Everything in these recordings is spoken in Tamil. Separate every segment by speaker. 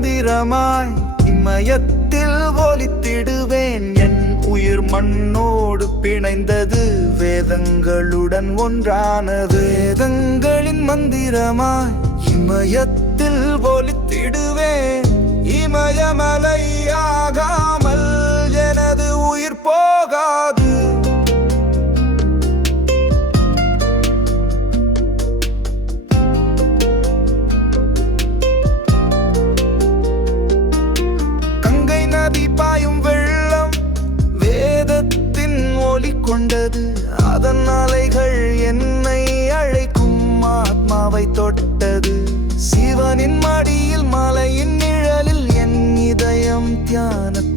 Speaker 1: மந்திரமாய் இமயத்தில் ஒலித்திடுவேன். என் உயிர் மண்ணோடு பிணைந்தது வேதங்களுடன் ஒன்றானது. வேதங்களின் மந்திரமாய் இமயத்தில் ஒலித்திடுவேன். இமயமலையாகாமல் எனது கொண்டது அதன் அலைகள் என்னை அழைக்கும் ஆத்மாவை தொட்டது. சிவனின் மடியில் மலையின் நிழலில் என் இதயம் தியானத்தில்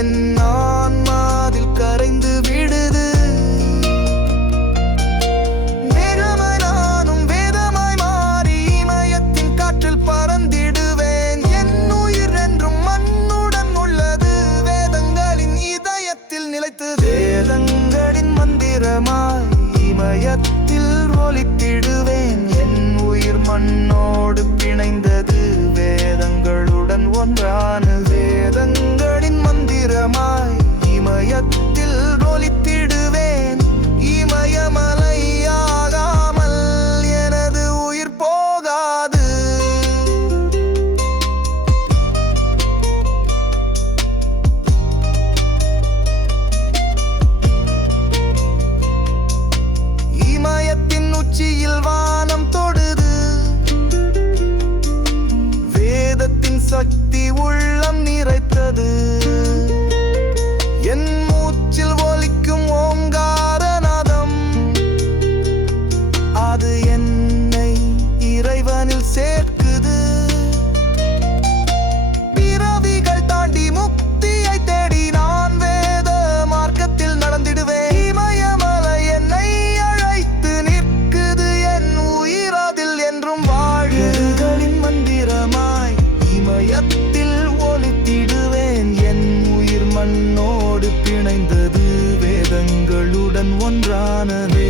Speaker 1: என் ஆன்மாதில் கரைந்து விடுது. வேதங்களின் மந்திரமாய் இமயத்தில் ஒலித்திடுவேன். என் உயிர் மண்ணோடு பிணைந்தது. வேதங்களுடன் ஒன்றான வேதங்கள் சக்தி உள்ளம் நிறைத்தது. உன்னோடு பிணைந்தது வேதங்களுடன் ஒன்றானதே.